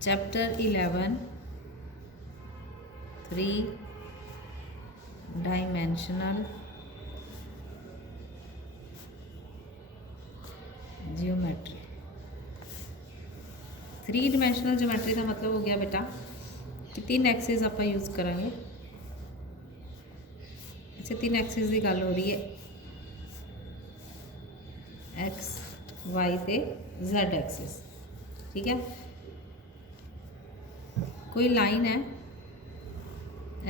Chapter 11 3 dimensional geometry. 3 dimensional geometry का मतलब हो गया बेटा कि 3 एक्सिस आप यूज़ करांगे। अच्छा 3 एक्सिस की गल हो रही है, एक्स वाई ते जेड एक्सिस। ठीक है, कोई लाइन है,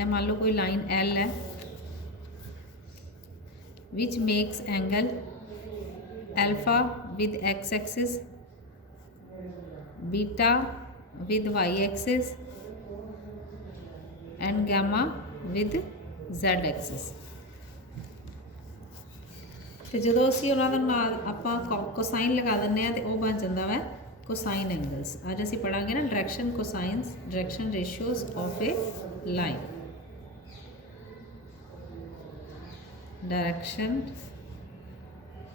मान लो कोई लाइन एल है which makes angle alpha with X axis, beta with Y axis and gamma with Z axis. तो जो असी उन्होंने नाल आपां कोसाइन लगा दें तो वह बन जाता है कोसाइन एंगल्स। अज असी पढ़ांगे ना direction cosines, direction ratios of a line. Direction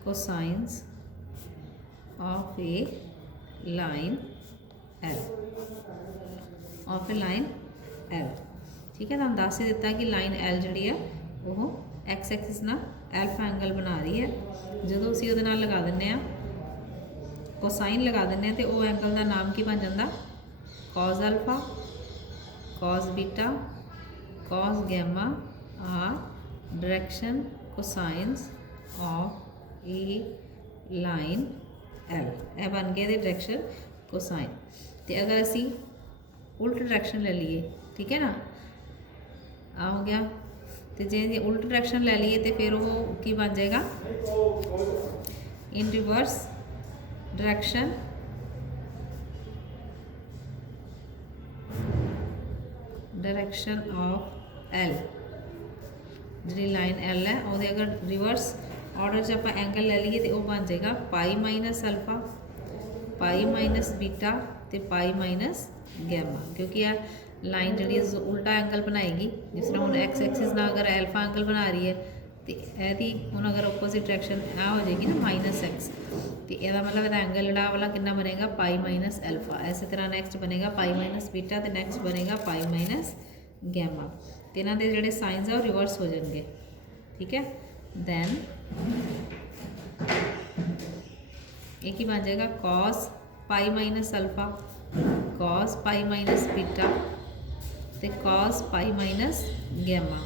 cosines of a line L, of a line L. ठीक है, तुहानूं दस ही दिता कि लाइन एल जिहड़ी है वो एक्स एक्सिस नाल एल्फा एंगल बना रही है। जो असी उहदे नाल लगा दिंदे आ कोसाइन लगा दें तो वह एंगल का नाम की बन जाता cos alpha, cos beta, cos gamma are direction cosines of a line L. यह बन गया डायरेक्शन कोसाइन। तो अगर असी उल्ट डायरेक्शन ले लीए, ठीक है ना, आ हो गया। तो जे उल्ट डायरेक्शन ले लीए तो फिर वो की बन जाएगा in reverse direction direction of L. जी लाइन एल है वो अगर रिवर्स ऑर्डर च आप एंगल ले लीए तो वह बन जाएगा पाई माइनस अल्फा, पाई माइनस बीटा तो पाई माइनस गैमा। क्योंकि यह लाइन जी उल्टा एंगल बनाएगी, जिस तरह हम एक्स एक्सिस ना अगर एल्फा एंगल बना रही है तो यदि हम अगर ओपोजिट डायरेक्शन आ हो जाएगी ना माइनस एक्स, तो यदा मतलब यदा एंगल जड़ा वाला कितना बनेगा पाई माइनस एल्फा। इस तरह नैक्सट बनेगा पाई माइनस बीटा तो नैक्सट बनेगा पाई माइनस गैमा। तो इन्हों के जोड़े साइंस है वो रिवर्स हो जाएंगे। ठीक है, दैन एक ही बन जाएगा cos pi minus alpha, cos pi minus beta तो cos pi minus gamma.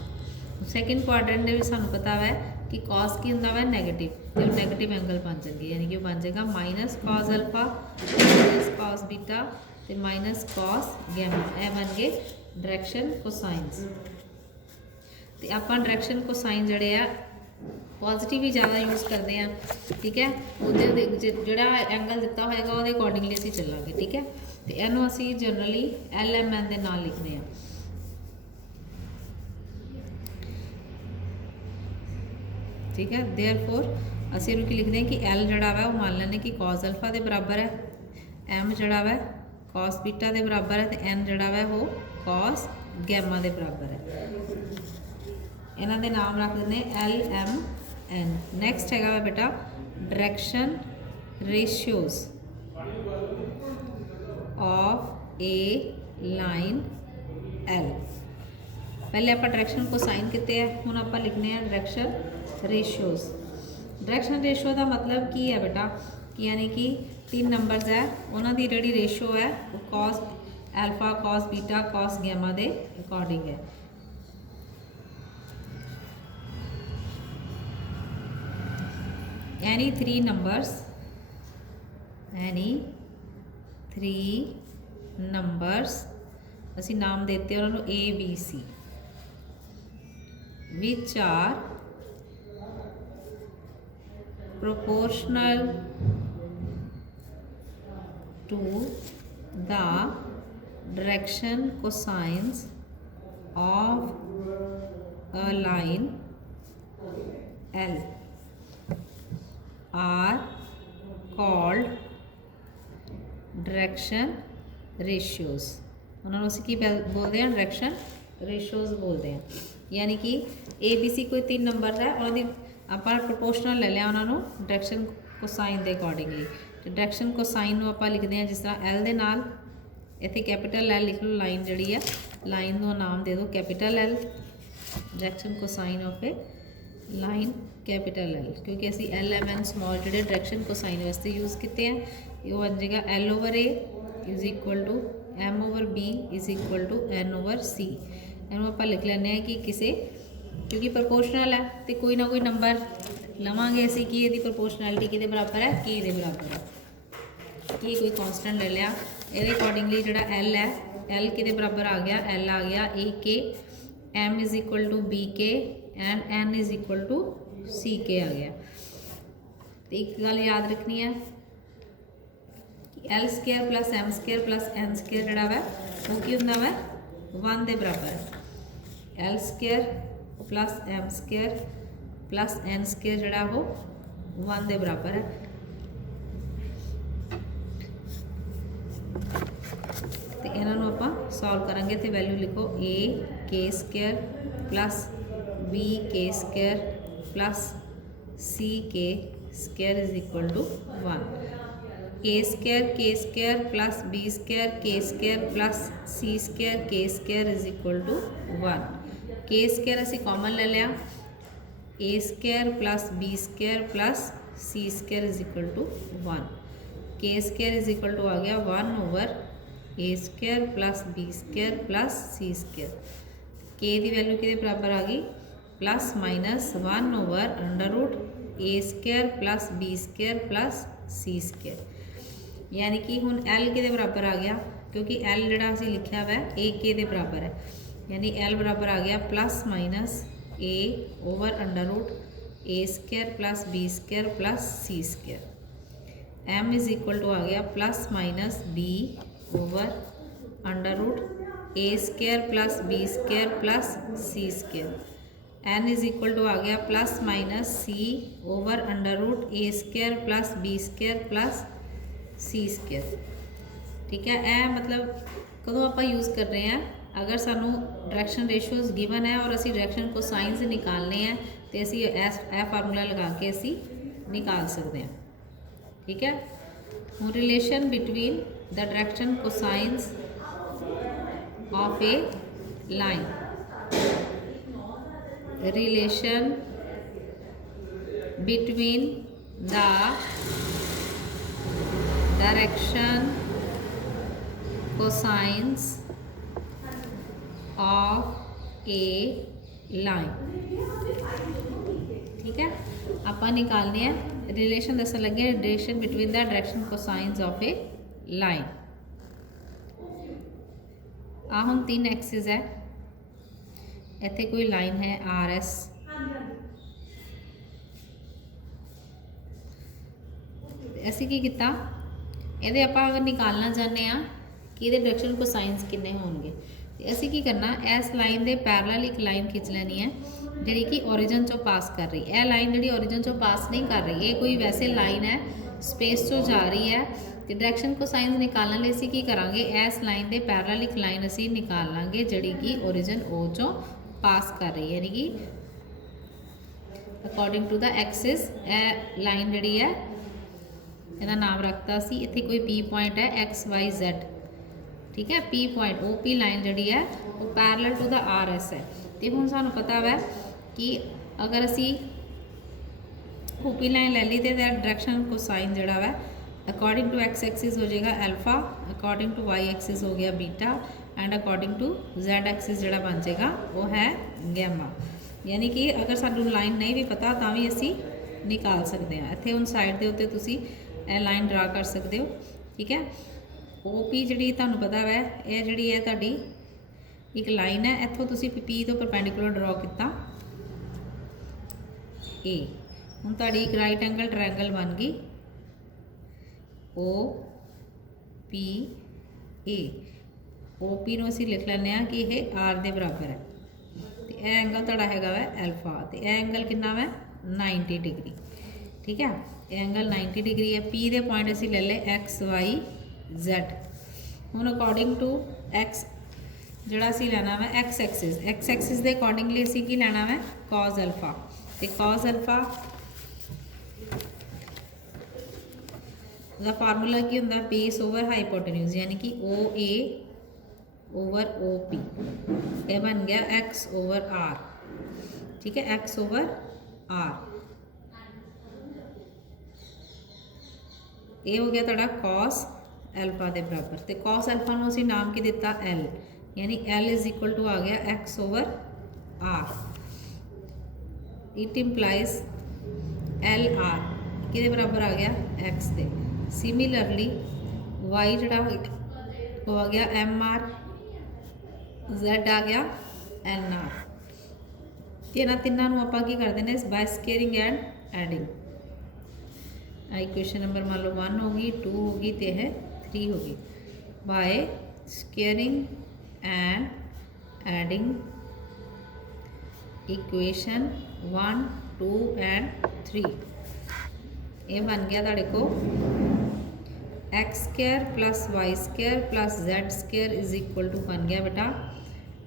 Second quadrant में सानू पता है कि कॉस की होंदा है नैगेटिव, जो नैगेटिव एंगल बन जाएंगे, यानी कि बन जाएगा minus cos alpha minus cos beta तो माइनस कॉस गैमा। यह बन गए डायरेक्शन कोसाइंस। तो आप डायरेक्शन कोसाइन जड़े आ पॉजिटिव ही ज़्यादा यूज़ करते हैं। ठीक है, जोड़ा एंगल दिता होएगा वो अकॉर्डिंगली असी चलांगे। ठीक है, तो इनू असी जनरली एल एम एन के नाल लिखते हैं। ठीक है, देयरफॉर असी इनू की लिखते हैं कि एल जड़ा वा वो मान लें कि कॉस अल्फा के बराबर है, एम जड़ा वा कॉस बीटा के बराबर है, तो एन जड़ा वा वो कॉस गैमा के बराबर है। इन्हों के नाम रख दें एल एम एन। नैक्सट है बेटा direction ratios of a line L. पहले आप डायरेक्शन को साइन किते हैं, हुण आप लिखने हैं डायरेक्शन रेशियोज। डायरेक्शन रेशियो का मतलब की है बेटा कि यानी कि 3 नंबरस है, उन्होंने जी रेशियो है वो cos alpha cos beta cos gamma के अकॉर्डिंग है। एनी 3 नंबर्स, एनी 3 नंबर्स असी नाम देते हैं उन्होंने A B C, which are proportional to the direction cosines of a line L are called direction ratios. उन्होंने असी की बोलते हैं डायरेक्शन रेशियोज बोलते हैं। यानी कि ए बी सी कोई 3 नंबर है, उन्होंने आप प्रोपोर्शनल ले लिया उन्होंने डायरेक्शन कोसाइन के अकॉर्डिंगली। तो डायरेक्शन कोसाइन आप लिखते हैं जिस तरह एल दे नाल इत्थे कैपिटल एल लिख लो, लाइन जिहड़ी है लाइन का नाम दे दो capital L, direction cosine of a line capital L, क्योंकि असी एल एम एन स्मॉल जिहड़े डायरैक्शन कोसाइन वास्ते यूज़ किए हैं, ये बन जाएगा L over A is equal to M over B is equal to N over C. इनू आप लिख लें कि किसी, क्योंकि प्रपोर्शनल है तो कोई ना कोई नंबर लवांगे असी कि ये प्रपोर्शनैलिटी कि बराबर है, के दे बराबर है, कि कोई कॉन्सटेंट ले लिया, ये अकॉर्डिंगली जो एल है एल कि बराबर आ गया, एल आ गया A K, M is equal to B K and N is equal to C K आ गया। तो एक गल याद रखनी है कि L square plus M square plus N square जोड़ा वा वो की होंदा वा 1 के बराबर है। L square plus M square plus N square जोड़ा वो 1 के बराबर है। तो इन्हों आप सॉल्व करांगे तो वैल्यू लिखो A K square plus B K square plus C K square is equal to 1। A square plus B square K square plus C square K square is equal to 1। K square असी common ले लिया, A square plus B square plus C square is equal to 1। K square is equal to आ गया 1 over A square plus B square plus C square. K की value कि बराबर आ गई plus minus 1 over under root A square plus B square plus C square, यानी कि हुण एल के बराबर आ गया, क्योंकि एल जोड़ा असी लिखा हुआ है ए के दे बराबर है, यानी एल बराबर आ गया plus minus A over under root A square plus B square plus C square. M is equal to आ गया plus minus B over under root A square plus B square plus C square. N is equal to आ गया plus minus C over under root A square plus B square plus C square. ठीक है, यह मतलब कदों आप use कर रहे हैं अगर सानू डायरैक्शन रेशियोज गिवन है और असी डायरैक्शन को साइंस निकालने हैं तो असी ए फार्मूला लगा के असी निकाल सकते हैं। ठीक है, हूँ relation between the direction cosines of a line, relation between the direction cosines of a line. ठीक है, आप निकालने हैं रिलेशन दसन लगे relation between the direction cosines of a line. आ हम 3 एक्सिस है, इत्थे कोई लाइन है आर एस, असी की किता ये आप अगर निकालना चाहते हैं कि ये डायरेक्शन कोसाइंस किन्ने होंगे, तो असी की करना इस लाइन के पैरलल एक लाइन खिंच लैनी है जी कि ओरिजिन चो पास कर रही। यह लाइन जी ओरिजिन चो पास नहीं कर रही, ये कोई वैसे लाइन है स्पेस चो जा रही है। तो डायरेक्शन कोसाइंस निकालने लिए असी की करांगे इस लाइन के पैरलल एक लाइन असी निकाल लांगे जी कि ओरिजिन ओ चो पास कर रही है, यानी कि according to the axis a line जी है इसका नाम रखता सी, इत्थे कोई पी पॉइंट है एक्स वाई जेड। ठीक है, P point O P line जी है वो parallel to the R S है। तो हुण सानू पता है कि अगर असी ओ पी लाइन ले ली तो डायरेक्शन कोसाइन जोड़ा है अकॉर्डिंग टू एक्स एक्सिस हो जाएगा alpha, according to Y axis हो गया beta and according to Z axis जोड़ा बन जाएगा वो है गैमा। यानी कि अगर सानू लाइन नहीं भी पता तो भी असी निकाल सकते हैं। इत्थे हुण साइड के उत्ते तुसी ए लाइन ड्रा कर सकते हो। ठीक है, ओ पी जी तुहानू पता है ये जी है तुहाडी एक लाइन है, इत्थों तुसी पी तो परपेंडिकुलर ड्रॉ किया ए, हुण तुहाडी एक राइट एंगल ट्रायंगल बन गई O P A. O P नूं असीं लिख लैंदे कि यह आर के बराबर है, तो यह एंगल तुहाडा हैगा वै अल्फा, तो यह एंगल कितना वै 90 डिग्री। ठीक है, एंगल 90 डिग्री है। पी के पॉइंट असीं ले ले एक्स वाई जेड। हुण अकॉर्डिंग टू एक्स जोड़ा असीं लैना वै एक्स एक्सिस के अकॉर्डिंगली असीं की लैना वै कॉज अल्फा, तो कॉज अल्फा ਉਹਦਾ ਫਾਰਮੂਲਾ ਕੀ ਹੁੰਦਾ, ਬੇਸ ਓਵਰ ਹਾਈਪੋਟੇन्यूज, यानी कि ओ ए ओवर ओ पी, ये बन गया एक्स ओवर आर। ठीक है, एक्स ओवर आर, ये हो गया तुहाडा कॉस एल्फा के बराबर। तो कॉस एल्फा नूं असीं नाम की दिता एल, यानी एल इज इक्वल टू आ गया X over R. It implies L R किहदे बराबर आ गया, एक्स दे। सिमिलरली वाई जिहड़ा वो आ गया एम आर, Z आ गया एन आर। तो इन्हां तिन्नां नूं आपां की करदे ने by squaring and adding. Equation number मान लो 1 होगी, 2 होगी, तो है 3 होगी। By squaring and adding equation 1, 2 and 3, ये बन गया तुहाडे को X square plus Y square plus Z square is equal to बन गया बेटा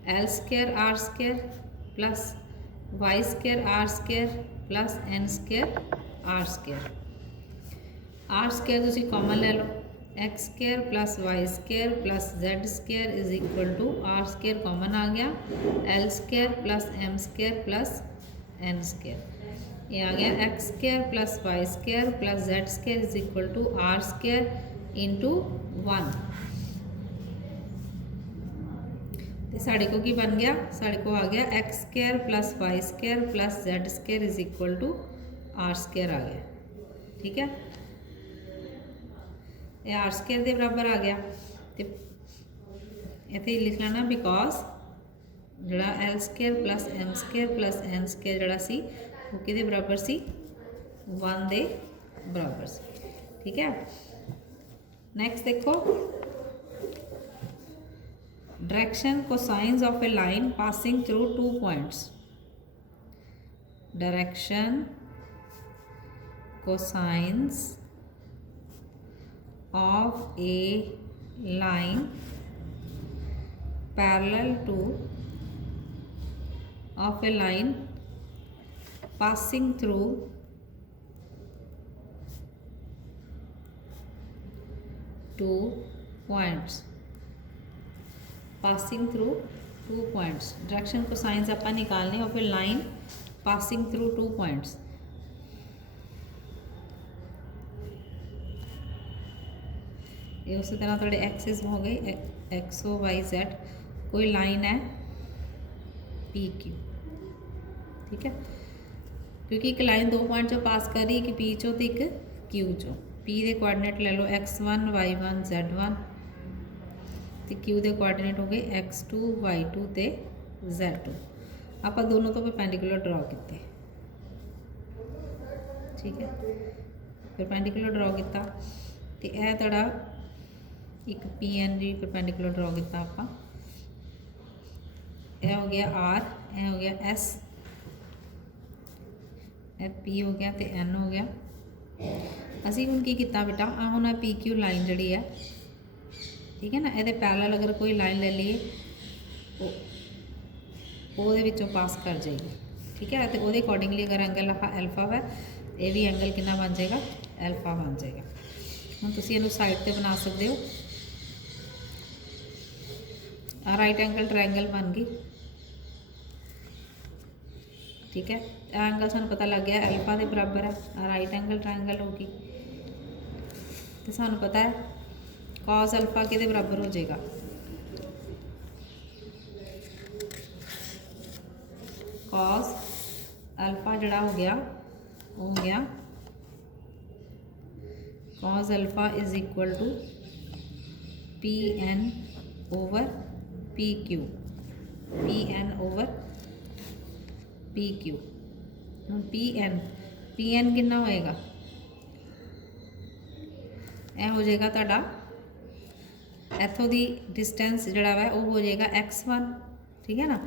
L square R square plus Y square R square plus N square R square. R square तुसी common ले लो, X square plus Y square plus Z square is equal to R square common आ गया, L square plus M square plus N square. ये आ गया X square plus Y square plus Z square is equal to R square into 1। तो साढ़े को की बन गया, साढ़े को आ गया X square plus Y square plus Z square is equal to R square आ गया। ठीक है, ये आर स्केयर के बराबर आ गया। तो इत्थे लिख लेना बिकॉज जिहड़ा L square plus M square plus N square जिहड़ा सी वो किहदे बराबर सी, 1 दे बराबर सी। ठीक है, नैक्सट देखो direction cosines of a line passing through 2 points. Direction cosines of a line parallel to of a line passing through 2 points, passing through 2 points। Direction cosines आपां निकालने of a line passing through 2 points. ये उसी तरह थोड़े axis हो गए, x ओ Y Z, कोई line है पी क्यू। ठीक है, क्योंकि एक लाइन 2 पॉइंट चो पास कर रही, कि पी चो तो एक क्यू चो। पी के कोआर्डिनेट ले लो x1 y1 z1, तो क्यू के कोआर्डिनेट हो गए x2 y2 तो z2। आप दोनों तो परपेंडिकुलर ड्रॉ किए। ठीक है, परपेंडिकुलर ड्रॉ किया, तो यह तुहाडा एक PNG परपेंडिकुलर ड्रॉ किया आप, यह हो गया R, यह हो गया S, P हो गया, तो N हो गया। असी हुण की किया बेटा, आ हुण पी क्यू लाइन जिहड़ी है, ठीक है ना, ये पैरेलल अगर कोई लाइन ले लीए ਉਹਦੇ ਵਿੱਚੋਂ पास कर जाएगी। ठीक है, तो वो अकॉर्डिंगली अगर एंगल एल्फा है, ये भी एंगल कितना बन जाएगा, एल्फा बन जाएगा। हुण तुसीं इहनूं साइड ते बना सकते हो, राइट एंगल ट्रायंगल बन गई। ठीक है, एंगल सानूं पता लग गया एल्फा के बराबर है, राइट एंगल ट्रायंगल होगी। तो सानूं पता है कॉस अल्फा के बराबर हो जाएगा, कॉस अल्फा जड़ा हो गया cos alpha is equal to P N over P Q, P N over P Q. P N कितना होएगा, यह हो जाएगा तुहाडा इत्थों दी डिस्टेंस जड़ा वा वो हो जाएगा x1। ठीक है ना,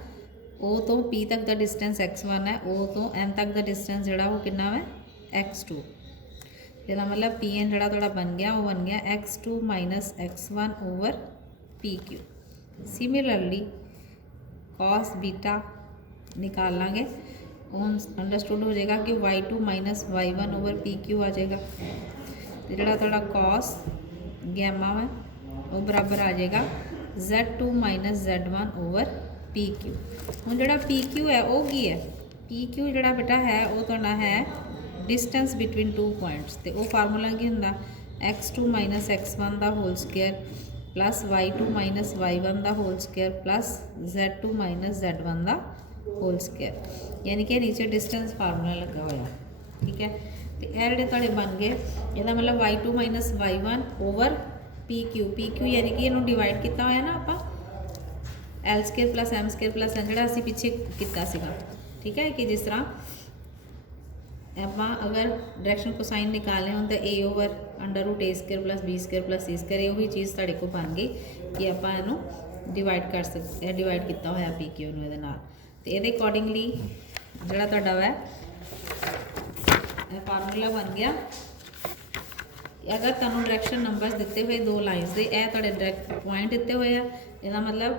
ओ तो P तक का डिस्टेंस x1 है, ओ तो N तक का डिस्टेंस जड़ा वो कितना है x2। इसका मतलब पी एन जड़ा थोड़ा बन गया, वो बन गया x2 minus x1 over P Q. Similarly cos beta निकाल लाँगे, अंडरस्टूड हो जाएगा कि y2 minus y1 over P Q आ जाएगा। तो जोड़ा थोड़ा कॉस गैमा वा वो बराबर आ जाएगा Z2 minus Z1 over PQ। हुण जोड़ा PQ है वो की है, PQ जोड़ा बेटा है वो तुहाडा है डिस्टेंस बिटवीन टू पॉइंट्स। तो वो फार्मूला की हुंदा x2 माइनस x1 का whole square plus y2 minus y1 का whole square plus z2 minus z1 का होल स्केयर, यानी कि नीचे डिस्टेंस फार्मूला लगा हुआ। ठीक है, तो यह जोड़े तुहाडे बन गए, इसका मतलब y2 minus y1 over PQ यानी कि इन्हों डिवाइड किया होया ना आपां L square plus M square plus N जोड़ा असीं पिछे किया सीगा। ठीक है, कि जिस तरह आप अगर डायरेक्शन कोसाइन निकालने हो तो A over under root A square plus B square plus C square, यही चीज़ तुहाडे को बन गई कि आप इनू डिवाइड कर सकते, डिवाइड किया होया पी क्यू नूं इहदे नाल। ते इहदे अकॉर्डिंगली जिहड़ा तुहाडा वै फार्मूला बन गया। अगर तुहानूं डायरेक्शन नंबर्स दिते हुए दो लाइन्स दे ए तुहाडे डायरेक्ट पॉइंट दिते हुए आ, इहदा मतलब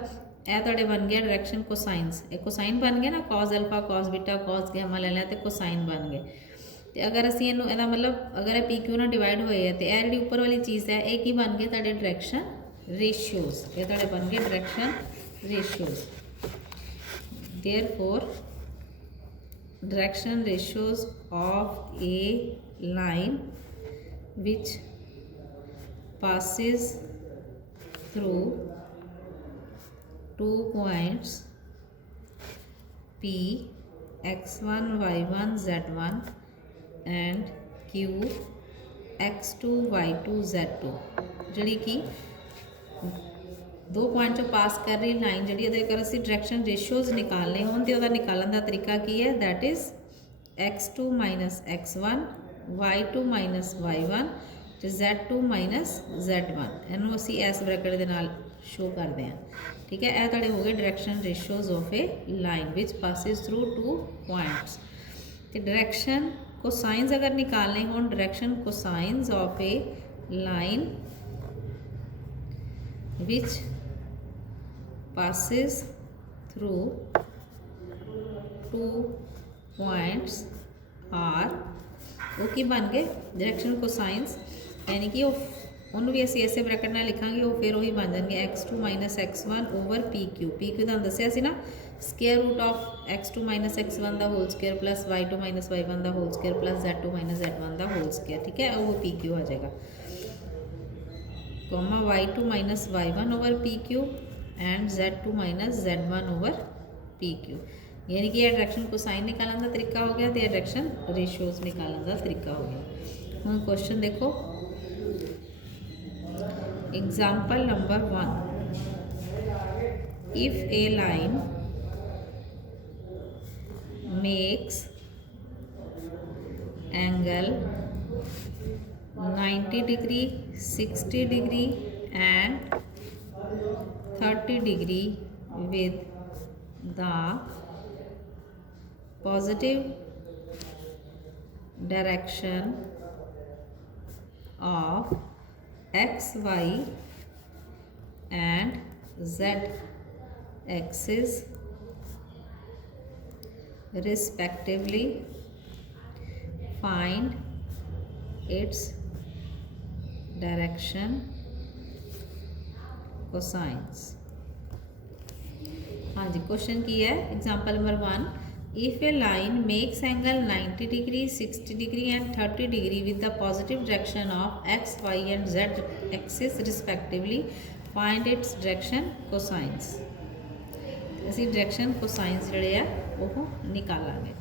ए तुहाडे बन गया डायरेक्शन कोसाइनस, एक कोसाइन बन गया ना, cos alpha cos beta cos gamma ले लिया तो कोसाइन बन गए। तो अगर असीं इहनूं इहदा मतलब अगर पी क्यू नाल डिवाइड होए है तो यह जी उपर वाली चीज़ है ये की बन गए तुहाडे डायरेक्शन रेशियोज, ये तुहाडे बन गए direction ratios. Therefore direction ratios of a line which passes through two points P x1 y1 z1 and Q x2 y2 z2 जी कि दो पॉइंट चो पास कर रही लाइन जी अगर असी डायरेक्शन रेशियोज निकालने हो तो निकालने का तरीका की है, that is x2 minus x1 y2 minus y1 तो Z2 माइनस Z1 इनू असी इस ब्रैकेट के नाल शो करते हैं। ठीक है, यह तुहाडे हो गए direction ratios of a line which passes through two points. तो डायरेक्शन कोसाइंस अगर निकालने हो, direction cosines of a line which passes through two points are वो की बन गए डायरेक्शन कोसाइंस, यानी कि उन्होंने भी असी इसे ब्रैकेट में लिखांगे वो फिर वही बन जाएंगे x2 minus x1 over PQ तुहानूं दस्सिया सी ना square root of x2 minus x1 का whole square plus y2 minus y1 का whole square plus z2 minus z1 का होल स्केयर। ठीक है, वो PQ आ जाएगा comma y2 minus y1 over PQ and z2 minus z1 over PQ, यानी कि यह डायरेक्शन कोसाइन निकालने का तरीका हो गया तो यह डायरेक्शन रेशियोज निकालने का तरीका हो गया। हम क्वेश्चन देखो, example number 1, if a line makes angle 90 degree 60 degree and 30 degree with the positive direction of x, y and z axis respectively, find its direction cosines। हाँ जी, क्वेश्चन की है example number 1, if a line makes angle 90 degree 60 degree and 30 degree with the positive direction of X Y and Z axis respectively, find its direction cosines. असी direction cosines जोड़े आ वो निकालांगे।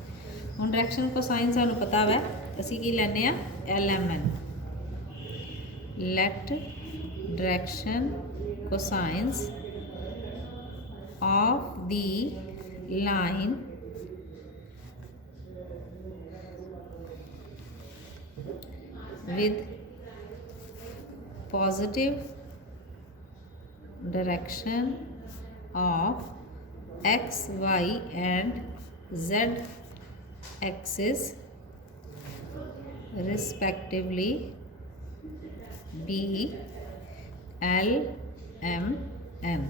हुण direction cosines सानू पता है, असी की लैने आ LMN, let direction cosines of the line with positive direction of x, y and z axis respectively be LMN।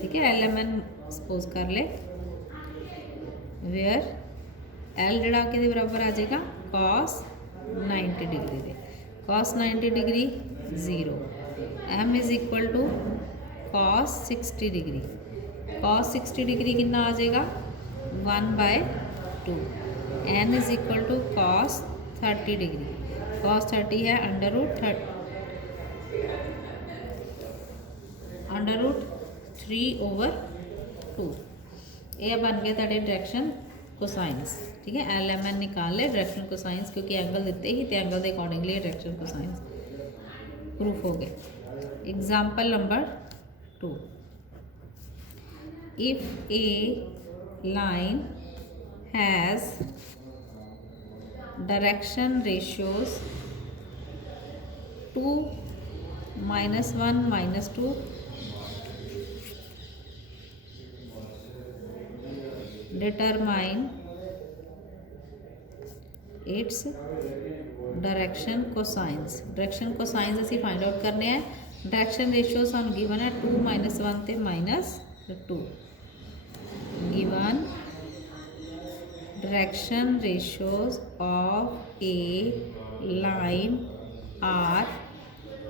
ठीक है, LMN सपोज कर ले वेयर L जड़ा के बराबर आ जाएगा cos 90 डिग्री दे। cos 90 degree 0, m is equal to cos 60 degree, cos 60 degree कितना आ जाएगा 1/2, n is equal to cos 30 degree, cos 30 है √3/2। ये बन गया तेरे डायरेक्शन कोसाइंस। ठीक है, एल एम एन निकाल ले डायरेक्शन कोसाइंस, क्योंकि एंगल दिते ही तो एंगल के अकॉर्डिंगली डायरेक्शन कोसाइंस प्रूफ हो गए। Example number 2, if a line has direction ratios 2, -1, -2, determine its direction cosines. Direction cosines असी फाइंड आउट करने हैं। डायरेक्शन रेशियो सानू गिवन है 2, -1 ते -2। Given direction ratios of a line are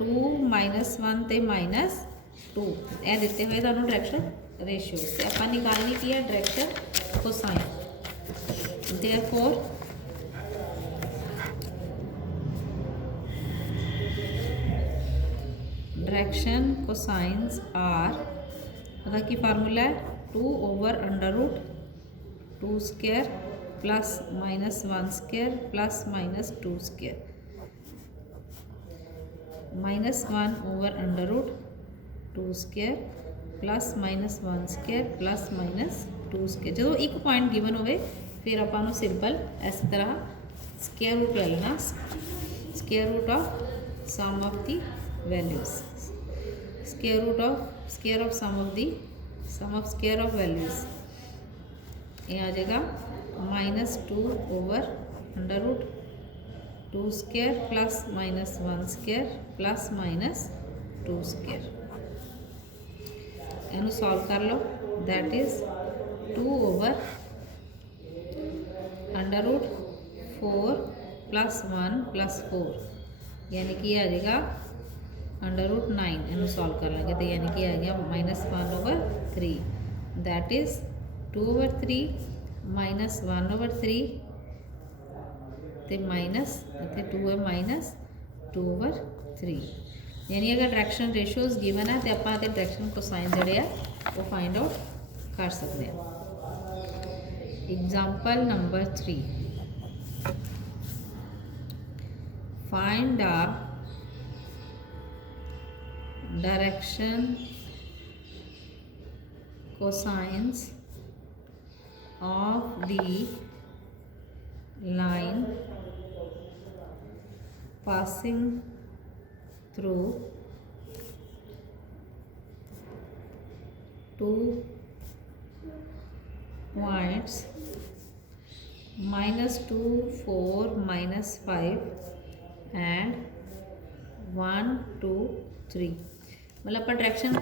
2, -1 ते -2। ਇਹ ਦਿੱਤੇ ਹੋਏ ਤੁਹਾਨੂੰ डायरेक्शन रेशियो ਤੇ ਆਪਾਂ निकालनी की है direction cosine. Therefore direction cosines are का की फार्मूला है 2/√2² प्लस -1² प्लस -2² -1/√2² प्लस -1² प्लस -2² जो एक पॉइंट गिवन हो फिर आप सिंपल इस तरह स्केयर रूट ले लेना, square root of sum of the values, square of sum of square of values. ये आ जाएगा -2/√2² प्लस -1² प्लस -2²। इनू सॉल्व कर लो, दैट इज 2/4 प्लस 1 प्लस 4, यानी कि आ जाएगा √9। इनू सॉल्व कर लेंगे तो यानी कि आ गया -1/3, दैट इज 2/3 -1/3 तो माइनस इतने 2 है -2/3। यानी अगर डायरेक्शन रेशियोज गिवन है तो आप डायरेक्शन कोसाइन जोड़े वो फाइंड आउट कर सकते हैं। Example number 3, find the direction cosines of the line passing through 2 points -2, 4, -5 and 1, 2, 3। मतलब अपन डायरेक्शन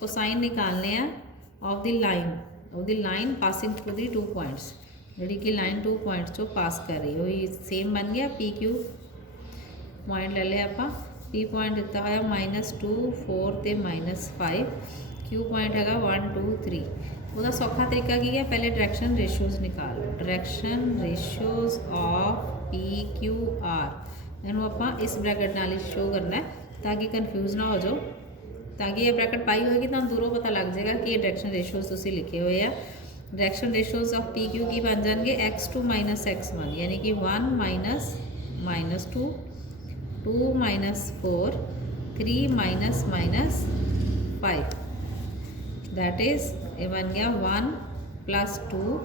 कोसाइन निकालने हैं of the line passing through the 2 points, जी कि लाइन 2 पॉइंट्स जो पास कर रही है सेम बन गया। पी क्यू पॉइंट ले लिया आप, पी पॉइंट दिता है -2, 4 ते -5, क्यू पॉइंट है 1, 2, 3। उसका सौखा तरीका की है, पहले डायरेक्शन रेशियोज निकाल लो। Direction ratios of P Q R इनू आप इस ब्रैकेट नाल शो करना है ताकि कन्फ्यूज ना हो जाओ, ताकि ये ब्रैकेट पाई होगी तो दूरों पता लग जाएगा कि ये डायरेक्शन रेशियोज तुसीं लिखे हुए हैं। Direction ratios of P Q की बन जाएंगे x2 - x1, यानी कि 1 - -2, 2 - 4, 3 - -5, दैट इज ये बन गया 1 + 2,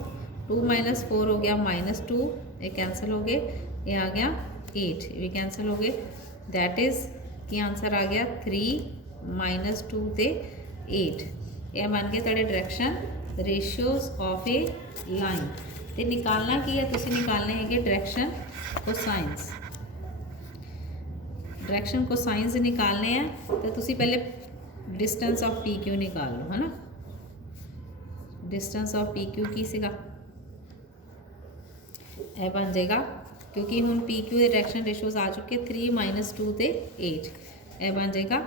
2 - 4 हो गया -2, ये कैंसिल हो गए, ये आ गया 8, ये कैंसिल हो गए, दैट इज की आंसर आ गया 3 - 2 ते 8। ये बन गए तेरे direction ratios of a line. तो निकालना की है, तुसीं निकालने है डायरेक्शन कोसाइंस। डायरेक्शन कोसाइंस निकालने हैं तो तुसीं पहले डिस्टेंस ऑफ पी क्यू निकाल लो, है ना। डिस्टेंस ऑफ पी क्यू की सीगा, यह बन जाएगा क्योंकि हुण पी क्यू के डायरैक्शन रेशोज आ चुके 3 -2 तो 8 यह बन जाएगा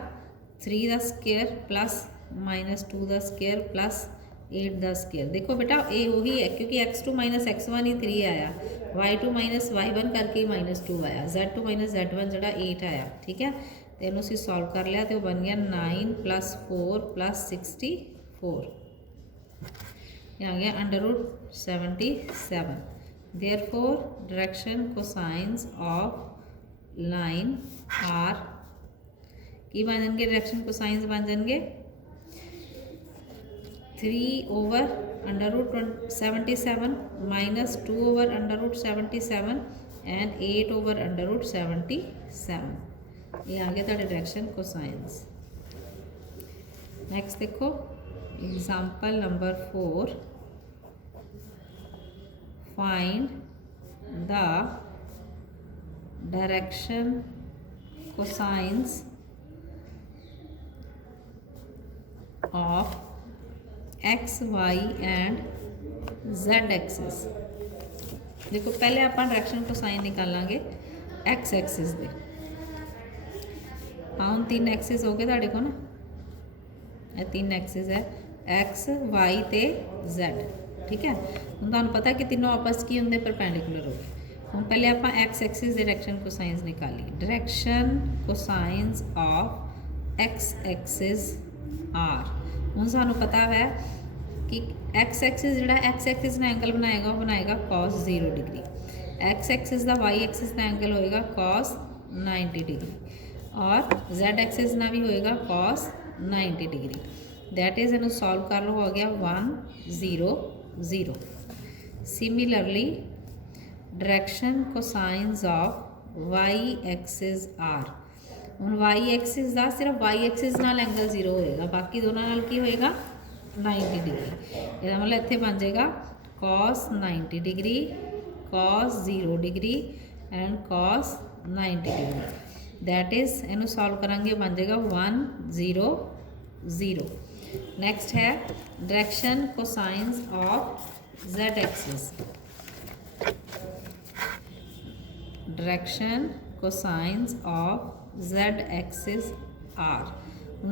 3 का स्केयर प्लस -2 का स्केयर प्लस 8 का स्केयर। देखो बेटा ये वही है क्योंकि x2 - x1 ही 3 आया, y2 - y1 करके -2 आया, z2 - z1 जोड़ा 8 आया। ठीक है, तो इन्हों असीं सॉल्व कर लिया तो बन गया 9 + 4 + 64 आ गया √77। Therefore direction cosines of line are की बन जाएंगे, डायरेक्शन कोसाइंस बन जाएंगे 3/√77 -2/√77 एंड 8/√77। ये आ गया तुहाडे डायरेक्शन कोसाइंस। नैक्सट देखो example number 4, find the direction cosines of X Y and Z axis. देखो पहले आप डायरेक्शन कोसाइन निकालांगे एक्स एक्सिस दे। हाँ हम 3 एक्सिस हो गए तुहाडे को ना, ये 3 एक्सिस है एक्स वाई ते जेड। ठीक है, हम तुहानूं पता कि तीनों आपस की होंगे परपेंडिकुलर हो गए। हम पहले आप एक्स एक्सिस के डायरेक्शन कोसाइंस निकालिए। Direction cosines of X axis are. हम सानूं पता है कि एक्स एक्सिस जोड़ा एक्स एक्सिस ने एंगल बनाएगा वो बनाएगा cos 0 डिग्री, एक्स एक्सिस का वाई एक्सिस का एंगल होएगा cos 90 डिग्री और जेड एक्सिस ना भी होएगा cos 90 डिग्री। दैट इज इन्हों सॉल्व कर लो, हो गया 1 0 0। Similarly direction cosines of Y axis are. हुण वाई एक्सिस का सिर्फ वाई एक्सिस नाल एंगल 0 होएगा, बाकी दोनों नाल की होएगा 90 डिग्री। यह मतलब इत्थे बन जाएगा cos 90 degree, cos 0 degree and cos 90 degree. That is इनू सॉल्व करांगे बन जाएगा 1 0 0। नैक्सट है direction cosines of Z axis. Direction cosines of Z axis are.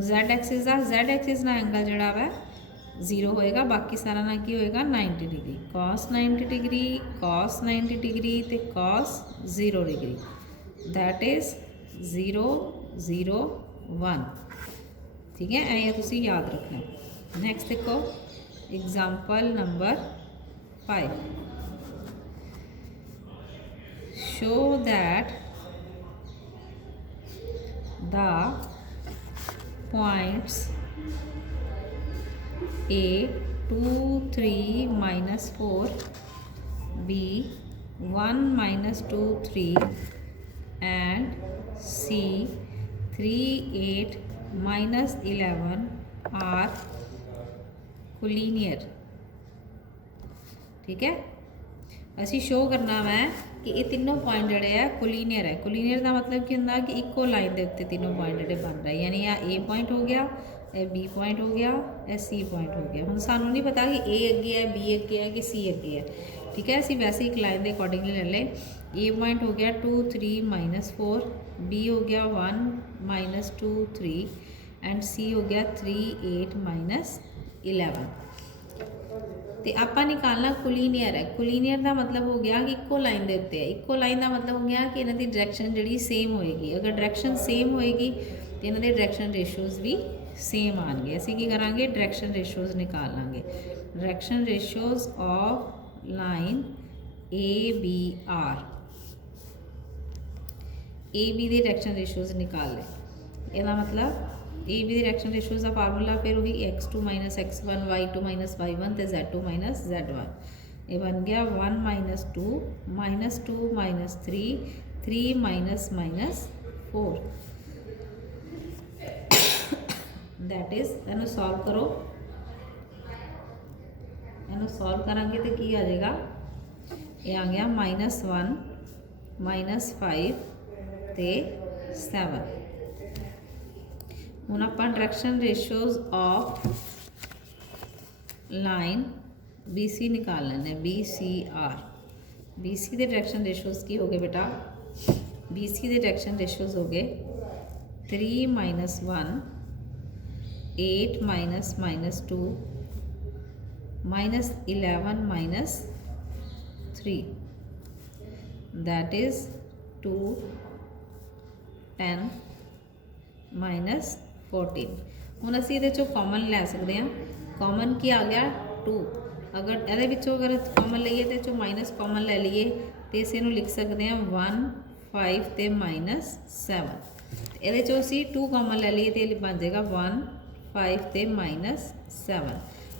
Z axis का जेड एक्सिस ना एंगल जोड़ा वा 0 होएगा, बाकी सारा ना की होएगा 90 degree, cos 90 degree, cos 90 degree ते cos 0 डिग्री। That is 0 0 1। ठीक है, ये तुसी याद रखना। नैक्सट देखो example number 5, show that the points A 2 3 -4, B 1 -2 3 and C 3 8 -11 are collinear। ठीक है, असी शो करना है कि ये तीनों पॉइंट जोड़े है कोलीनियर है। कोलीनियर का मतलब की होंगे कि इको लाइन के उत्ते तीनों पॉइंट जोड़े बन रहे हैं, यानी यह ए पॉइंट हो गया, यह बी पॉइंट हो गया, यह सी पॉइंट हो गया। हम सानू नहीं पता कि ए अगे है, बी अगे है कि सी अगे है। ठीक है, असी वैसे एक लाइन के अकॉर्डिंगली ले लें। ए पॉइंट हो गया 2 3 -4, बी हो गया 1 -2 3 एंड सी हो गया 3 8 -11। तो आप निकालना कोलीनियर है। कोलीनियर का मतलब हो गया कि इको लाइन के उत्ते है। इको लाइन का मतलब हो गया कि इन्हों की डायरेक्शन जी सेम होएगी। अगर डायरेक्शन सेम होएगी तो इन्हों के डायरेक्शन रेशोज़ भी सेम आएंगे। असी की करांगे डायरेक्शन रेशोज़ निकाल लेंगे। Direction ratios of line A B are. A B के डायरेक्शन रेशोज़ निकाल लें। यदा मतलब ए बी डायरेक्शन रेशोज़ का फार्मूला फिर वही x2 - x1, y2 - y1 तो z2 - z1। ये बन गया 1 - 2 -3 3 -4। दैट इज इन्हों सॉल्व करो। इन्हों सॉल्व करांगे तो की आ जाएगा, ये आ गया -1 -5 ते 7। हुण आपां direction ratios of line B C निकाल लेने, बी सी आर। BC ਦੇ ਡਾਇਰੈਕਸ਼ਨ ਰੇਸ਼ੀਓਜ਼ ਕੀ ਹੋ ਗਏ ਬੇਟਾ? BC ਦੇ ਡਾਇਰੈਕਸ਼ਨ ਰੇਸ਼ੀਓਜ਼ ਹੋ ਗਏ 3 minus 1, 8 minus 2, minus 11 minus 3, that is 2, 10 minus 14। ਹੁਣ ਅਸੀਂ ਇਹਦੇ ਚੋਂ ਕਾਮਨ ਲੈ ਸਕਦੇ ਹਾਂ। ਕਾਮਨ ਕੀ ਆ ਗਿਆ? 2। ਅਗਰ ਇਹਦੇ ਵਿੱਚੋਂ ਅਗਰ ਕਾਮਨ ਲਈਏ ਤੇ ਚੋਂ ਮਾਈਨਸ ਕਾਮਨ ਲੈ ਲਈਏ ਤੇ ਇਸ ਨੂੰ ਲਿਖ ਸਕਦੇ ਹਾਂ 1, 5 ਤੇ -7। ਇਹਦੇ ਚੋਂ ਅਸੀਂ 2 ਕਾਮਨ ਲੈ ਲਈਏ ਤੇ ਬਣ ਜਾਏਗਾ 1, 5 ਤੇ -7।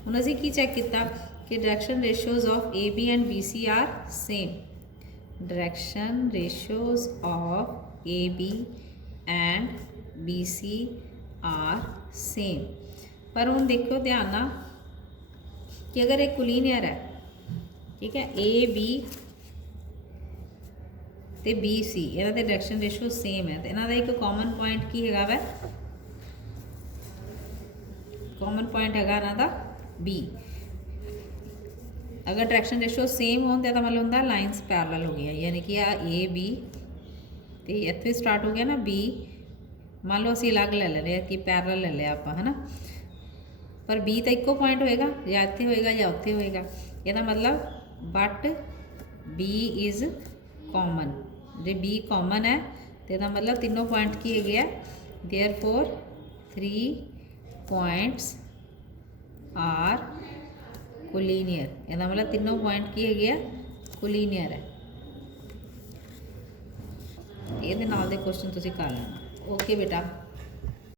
ਹੁਣ ਅਸੀਂ ਕੀ ਚੈੱਕ ਕੀਤਾ ਕਿ direction ratios of AB and BC are same. Direction ratios of AB and BC are same. पर हम देखो ध्यान ना कि अगर एक कोलिनियर है, ठीक है, ए बी ते बी सी, इन्हां दे डायरेक्शन रेशियो सेम है, तो इन्हां दा एक कॉमन पॉइंट की हैगा वै? कॉमन पॉइंट हैगा इन्हां दा बी। अगर डायरेक्शन रेशियो सेम होण दा मतलब हुंदा लाइनस पैरेलल हो गई, यानी कि आ ए बी ते इत्थे स्टार्ट हो गया ना बी। मान लो असी अलग ले रहे हैं कि पैरल ले लिया आप, है ना, पर बी तो एको पॉइंट होएगा, या इत्थे होएगा या उत्थे होएगा। इसदा मतलब बट बी इज़ कॉमन। जे बी कॉमन है तो इसदा मतलब तीनों पॉइंट की है, देयरफॉर 3 पॉइंट्स आर कोलिनियर। इसदा मतलब तीनों पॉइंट की है, कोलिनियर है। ये नाल दे क्वेश्चन तुसीं कर लेना। ओके बेटा।